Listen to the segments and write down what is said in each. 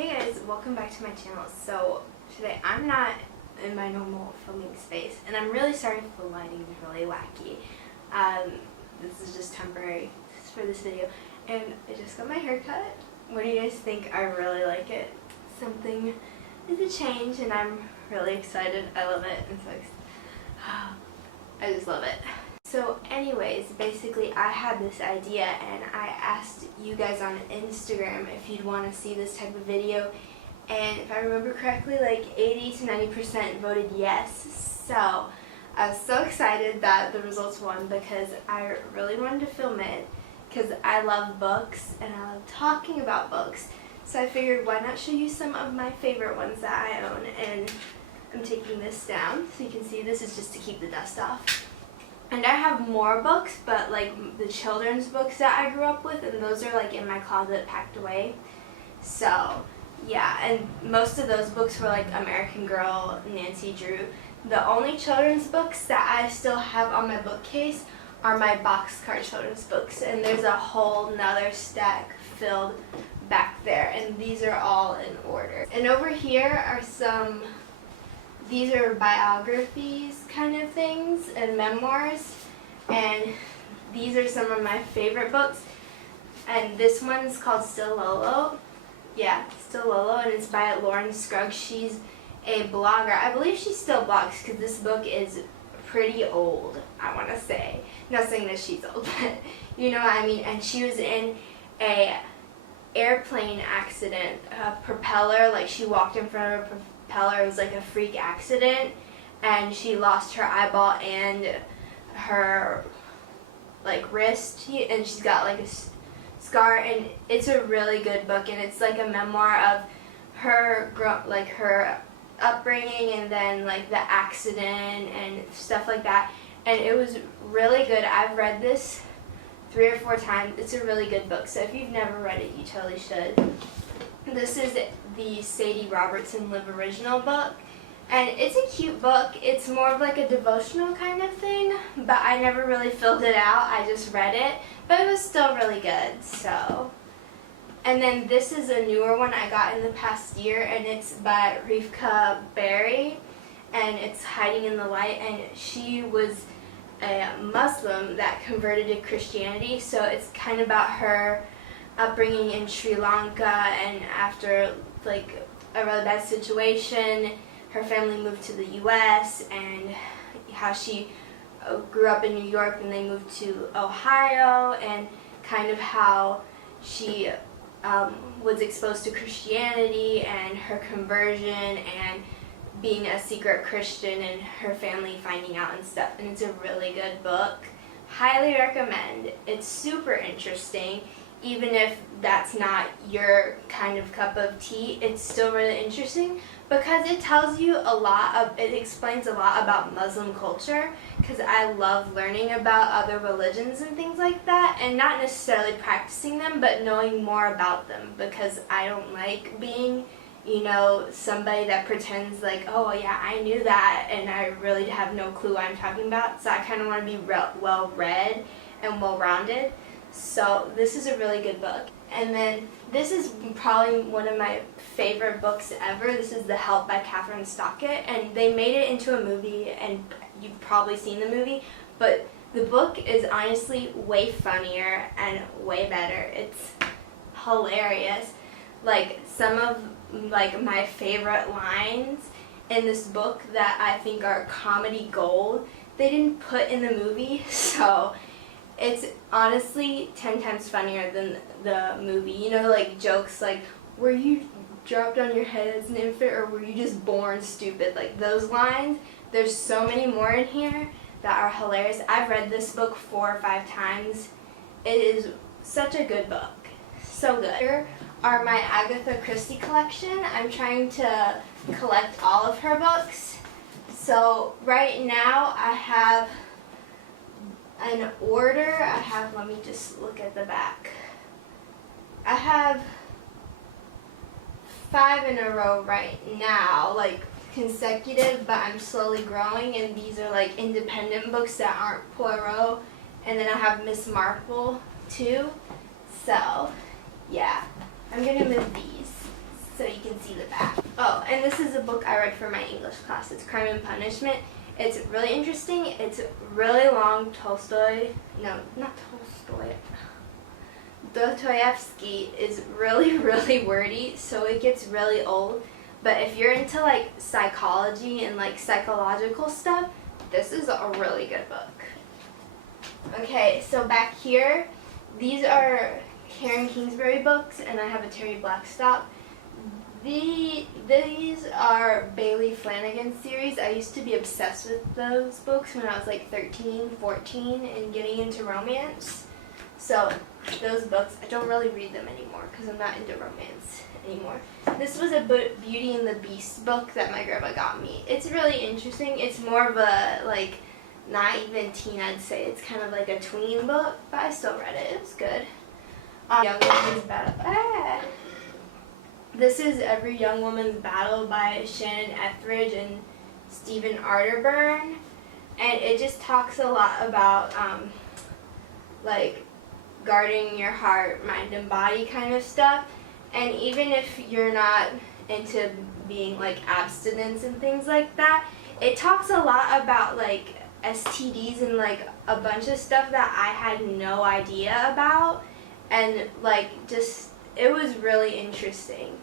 Hey guys, welcome back to my channel. So today I'm not in my normal filming space and I'm really sorry if the lighting is really wacky. This is just temporary for this video, and I just got my hair cut. What do you guys think? I really like it. Something is a change and I'm really excited. I love it. And so I just love it. So anyways, basically I had this idea and I asked you guys on Instagram if you'd want to see this type of video, and if I remember correctly, like 80 to 90% voted yes. So I was so excited that the results won because I really wanted to film it because I love books and I love talking about books. So I figured, why not show you some of my favorite ones that I own. And I'm taking this down so you can see this is just to keep the dust off. And I have more books, but like the children's books that I grew up with, and those are like in my closet packed away. So yeah, and most of those books were like American Girl, Nancy Drew. The only children's books that I still have on my bookcase are my boxcar children's books, and there's a whole nother stack filled back there, and these are all in order. And over here are these are biographies kind of things and memoirs, and these are some of my favorite books. And this one's called Still Lolo. Yeah, Still Lolo, and it's by Lauren Scruggs. She's a blogger. I believe she still blogs because this book is pretty old, I want to say. Not saying that she's old, but you know what I mean. And she was in a airplane accident, a propeller, like she walked in front of a propeller. It was like a freak accident, and she lost her eyeball and her like wrist, and she's got like a scar. And it's a really good book, and it's like a memoir of her her upbringing and then like the accident and stuff like that. And it was really good. I've read this 3 or 4 times. It's a really good book, so if you've never read it, you totally should. This is the Sadie Robertson Live original book, and it's a cute book. It's more of like a devotional kind of thing, but I never really filled it out. I just read it, but it was still really good. So, and then this is a newer one I got in the past year, and it's by Rivka Berry, and it's Hiding in the Light, and she was a Muslim that converted to Christianity, so it's kind of about her upbringing in Sri Lanka, and after like a really bad situation, her family moved to the US, and how she grew up in New York and they moved to Ohio, and kind of how she was exposed to Christianity and her conversion and being a secret Christian and her family finding out and stuff. And it's a really good book. Highly recommend. It's super interesting. Even if that's not your kind of cup of tea, it's still really interesting because it tells you a lot it explains a lot about Muslim culture, because I love learning about other religions and things like that, and not necessarily practicing them, but knowing more about them, because I don't like being, you know, somebody that pretends like, oh yeah, I knew that, and I really have no clue what I'm talking about. So I kind of want to be well read and well rounded. So this is a really good book. And then this is probably one of my favorite books ever. This is The Help by Catherine Stockett, and they made it into a movie, and you've probably seen the movie, but the book is honestly way funnier and way better. It's hilarious. Like some of like my favorite lines in this book that I think are comedy gold, they didn't put in the movie, so it's honestly 10 times funnier than the movie. You know, like jokes like, were you dropped on your head as an infant, or were you just born stupid? Like those lines, there's so many more in here that are hilarious. I've read this book 4 or 5 times. It is such a good book. So good. Here are my Agatha Christie collection. I'm trying to collect all of her books. So right now I have an order. Let me just look at the back. I have 5 in a row right now, like consecutive, but I'm slowly growing, and these are like independent books that aren't Poirot. And then I have Miss Marple too. So yeah, I'm gonna move these so you And this is a book I read for my English class. It's Crime and Punishment. It's really interesting. It's really long. Dostoevsky is really, really wordy, so it gets really old. But if you're into like psychology and like psychological stuff, this is a really good book. Okay, so back here, these are Karen Kingsbury books, and I have a Terry Blackstock. These are Bailey Flanagan series. I used to be obsessed with those books when I was like 13, 14 and getting into romance. So those books, I don't really read them anymore because I'm not into romance anymore. This was a Beauty and the Beast book that my grandma got me. It's really interesting. It's more of a, like, not even teen, I'd say. It's kind of like a tween book, but I still read it. It was good. Young Woman's Battle. This is Every Young Woman's Battle by Shannon Etheridge and Stephen Arterburn. And it just talks a lot about, like, guarding your heart, mind, and body kind of stuff. And even if you're not into being, like, abstinence and things like that, it talks a lot about, like, STDs and, like, a bunch of stuff that I had no idea about. And, like, just, it was really interesting.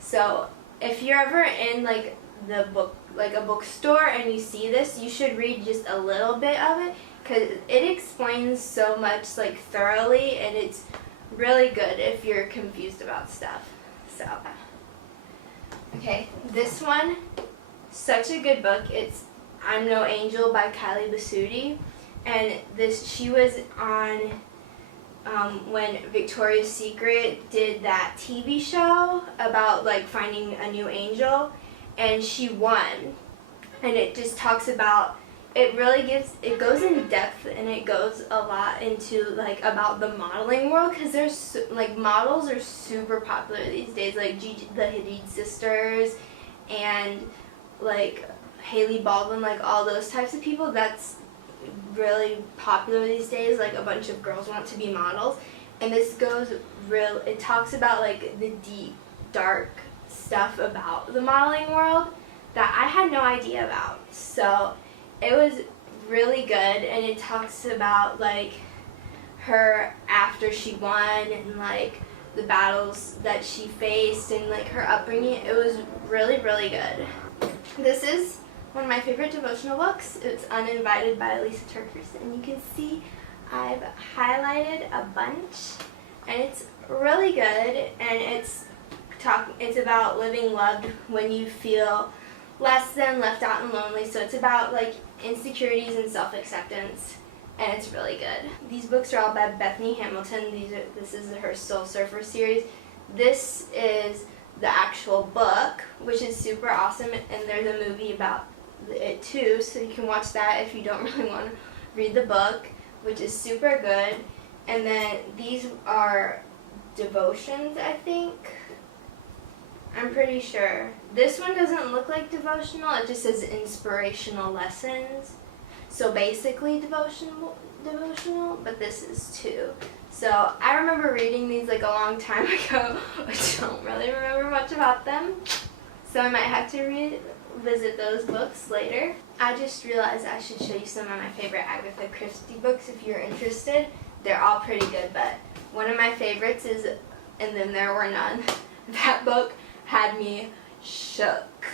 So if you're ever in, like, the book, like a bookstore, and you see this, you should read just a little bit of it, because it explains so much, like, thoroughly, and it's really good if you're confused about stuff. So, okay, this one, such a good book. It's I'm No Angel by Kylie Basutti, and she was on when Victoria's Secret did that TV show about, like, finding a new angel, and she won. And it just talks about, it goes in depth, and it goes a lot into, like, about the modeling world, because there's, like, models are super popular these days, like the Hadid sisters and, like, Hailey Baldwin, like, all those types of people. That's really popular these days. Like, a bunch of girls want to be models, and this it talks about, like, the deep, dark stuff about the modeling world that I had no idea about. So it was really good, and it talks about, like, her after she won, and, like, the battles that she faced, and, like, her upbringing. It was really, really good. This is one of my favorite devotional books. It's Uninvited by Lisa Turkerson, and you can see I've highlighted a bunch, and it's really good, and it's about living loved when you feel less than, left out, and lonely. So it's about, like, insecurities and self-acceptance, and it's really good. These books are all by Bethany Hamilton. This is her Soul Surfer series. This is the actual book, which is super awesome, and there's a movie about it too, so you can watch that if you don't really want to read the book, which is super good. And then these are devotions, I think. I'm pretty sure. This one doesn't look like devotional, it just says inspirational lessons. So basically devotional, but this is too. So I remember reading these, like, a long time ago. I don't really remember much about them, so I might have to revisit those books later. I just realized I should show you some of my favorite Agatha Christie books if you're interested. They're all pretty good, but one of my favorites is And Then There Were None. That book had me shook.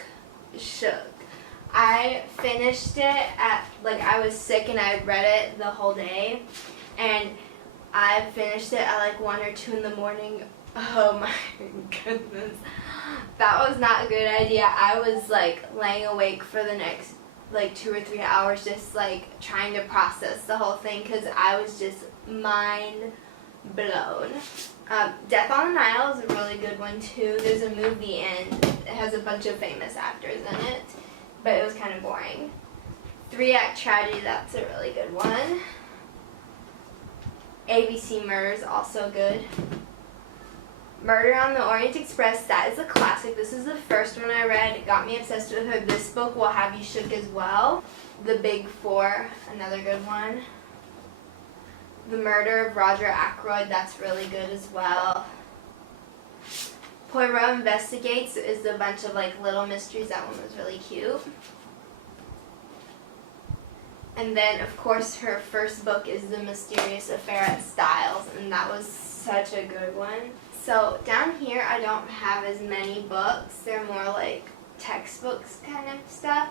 I finished it I was sick, and I read it the whole day, and I finished it at like 1 or 2 in the morning. Oh my goodness. That was not a good idea. I was, like, laying awake for the next, like, 2 or 3 hours just, like, trying to process the whole thing, because I was just mind blown. Death on the Nile is a really good one too. There's a movie, and it has a bunch of famous actors in it, but it was kind of boring. 3-Act Tragedy, that's a really good one. ABC Murder is also good. Murder on the Orient Express, that is a classic. This is the first one I read. It got me obsessed with her. This book will have you shook as well. The Big Four, another good one. The Murder of Roger Ackroyd, that's really good as well. Poirot Investigates is a bunch of like little mysteries. That one was really cute. And then, of course, her first book is The Mysterious Affair at Styles, and that was such a good one. So down here, I don't have as many books. They're more like textbooks kind of stuff.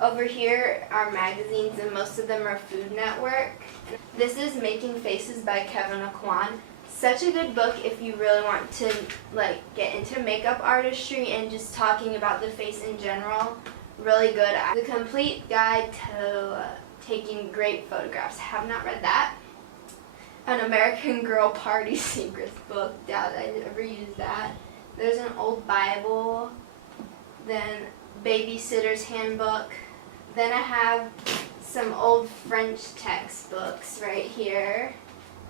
Over here are magazines, and most of them are Food Network. This is Making Faces by Kevin Aquan. Such a good book if you really want to like get into makeup artistry and just talking about the face in general. Really good. The Complete Guide to Taking Great Photographs. Have not read that. An American Girl Party Secrets book. Doubt I ever used that. There's an old Bible. Then Babysitter's Handbook. Then I have some old French textbooks right here.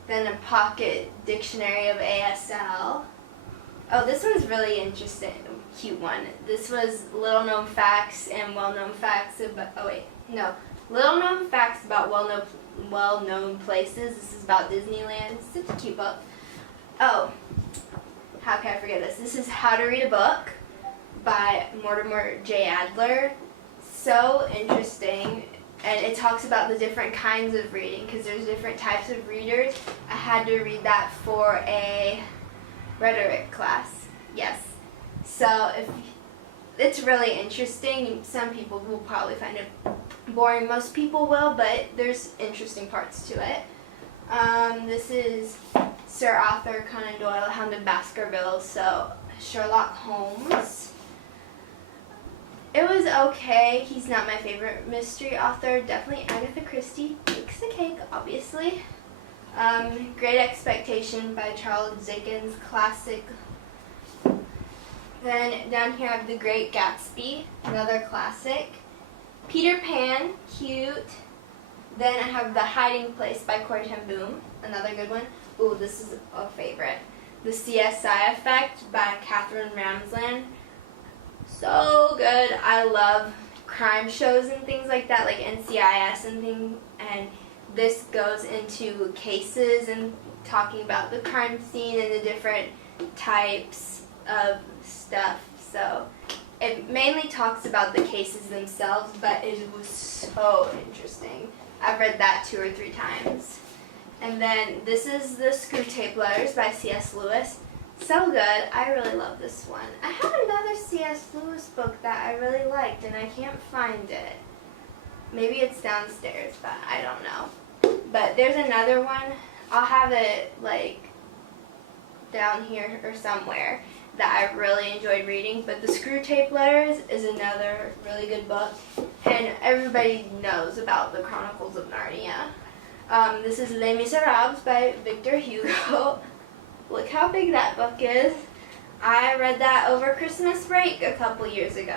Then a pocket dictionary of ASL. Oh, this one's really interesting, cute one. This was Little Known Facts and Well-Known Facts about, Little Known Facts about well-known places. This is about Disneyland. It's such a cute book. Oh, how can I forget this? This is How to Read a Book by Mortimer J. Adler. So interesting, and it talks about the different kinds of reading because there's different types of readers. I had to read that for a rhetoric class. Yes. So it's really interesting. Some people will probably find it boring. Most people will, but there's interesting parts to it. This is Sir Arthur Conan Doyle, Hound of Baskerville, so Sherlock Holmes. It was okay. He's not my favorite mystery author. Definitely Agatha Christie. Bakes the cake, obviously. Great Expectation by Charles Dickens, classic. Then down here I have The Great Gatsby, another classic. Peter Pan, cute. Then I have The Hiding Place by Corey ten Boom, another good one. Ooh, this is a favorite. The CSI Effect by Catherine Ramsland. So good. I love crime shows and things like that, like NCIS and things. And this goes into cases and talking about the crime scene and the different types of stuff. So it mainly talks about the cases themselves, but it was so interesting. I've read that 2 or 3 times. And then this is The Screwtape Letters by C.S. Lewis. So good. I really love this one. I have another C.S. Lewis book that I really liked, and I can't find it. Maybe it's downstairs, but I don't know. But there's another one. I'll have it like down here or somewhere that I really enjoyed reading. But The Screwtape Letters is another really good book, and everybody knows about the Chronicles of Narnia. This is Les Miserables by Victor Hugo. Look how big that book is. I read that over Christmas break a couple years ago.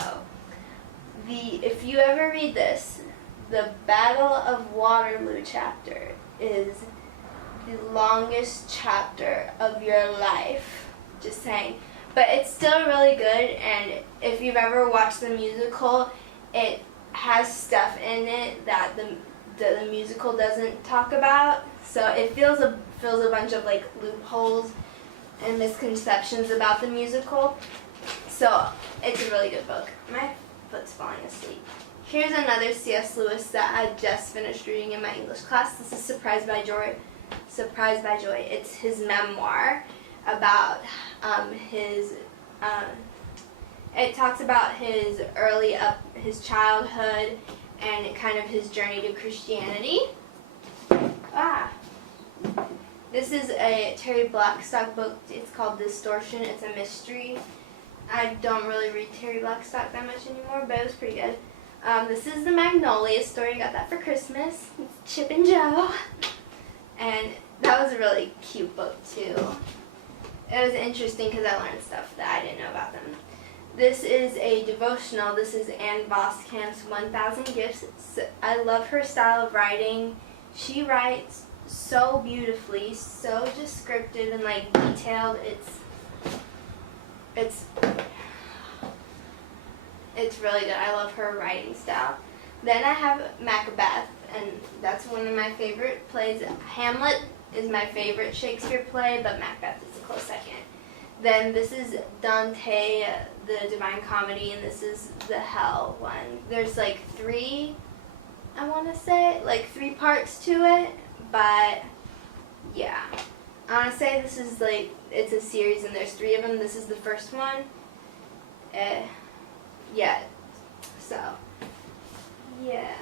If you ever read this, the Battle of Waterloo chapter is the longest chapter of your life. Just saying. But it's still really good, and if you've ever watched the musical, it has stuff in it that the musical doesn't talk about. So it fills a bunch of like loopholes and misconceptions about the musical. So it's a really good book. My foot's falling asleep. Here's another C.S. Lewis that I just finished reading in my English class. This is Surprised by Joy. Surprised by Joy. It's his memoir about it talks about his his childhood and kind of his journey to Christianity. This is a Terry Blackstock book. It's called Distortion. It's a mystery. I don't really read Terry Blackstock that much anymore, but it was pretty good. This is the Magnolia Story. I got that for Christmas. It's Chip and Jo. And that was a really cute book, too. It was interesting because I learned stuff that I didn't know about them. This is a devotional. This is Anne Voskamp's 1,000 Gifts. I love her style of writing. She writes so beautifully, so descriptive and like detailed. It's really good. I love her writing style. Then I have Macbeth, and that's one of my favorite plays. Hamlet is my favorite Shakespeare play, but Macbeth is a close second. Then this is Dante, the Divine Comedy, and this is the Hell one. There's like 3, I want to say, like 3 parts to it, but yeah. I want to say this is like, it's a series and there's 3 of them. This is the first one. Yeah, so, yeah.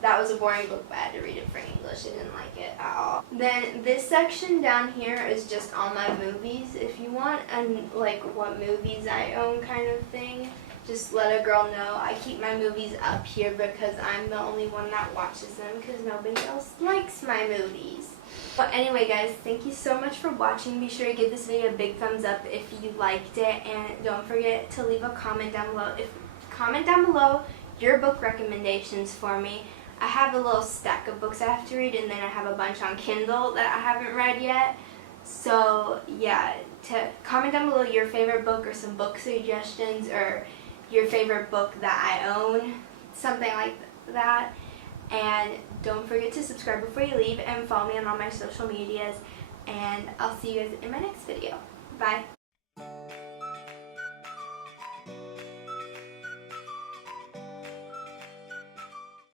That was a boring book, but I had to read it for English. I didn't like it at all. Then this section down here is just all my movies. If you want, and like what movies I own kind of thing, just let a girl know. I keep my movies up here because I'm the only one that watches them because nobody else likes my movies. But anyway, guys, thank you so much for watching. Be sure to give this video a big thumbs up if you liked it, and don't forget to leave a comment down below. Comment down below your book recommendations for me. I have a little stack of books I have to read, and then I have a bunch on Kindle that I haven't read yet. So yeah, comment down below your favorite book or some book suggestions or your favorite book that I own, something like that. And don't forget to subscribe before you leave and follow me on all my social medias. And I'll see you guys in my next video. Bye.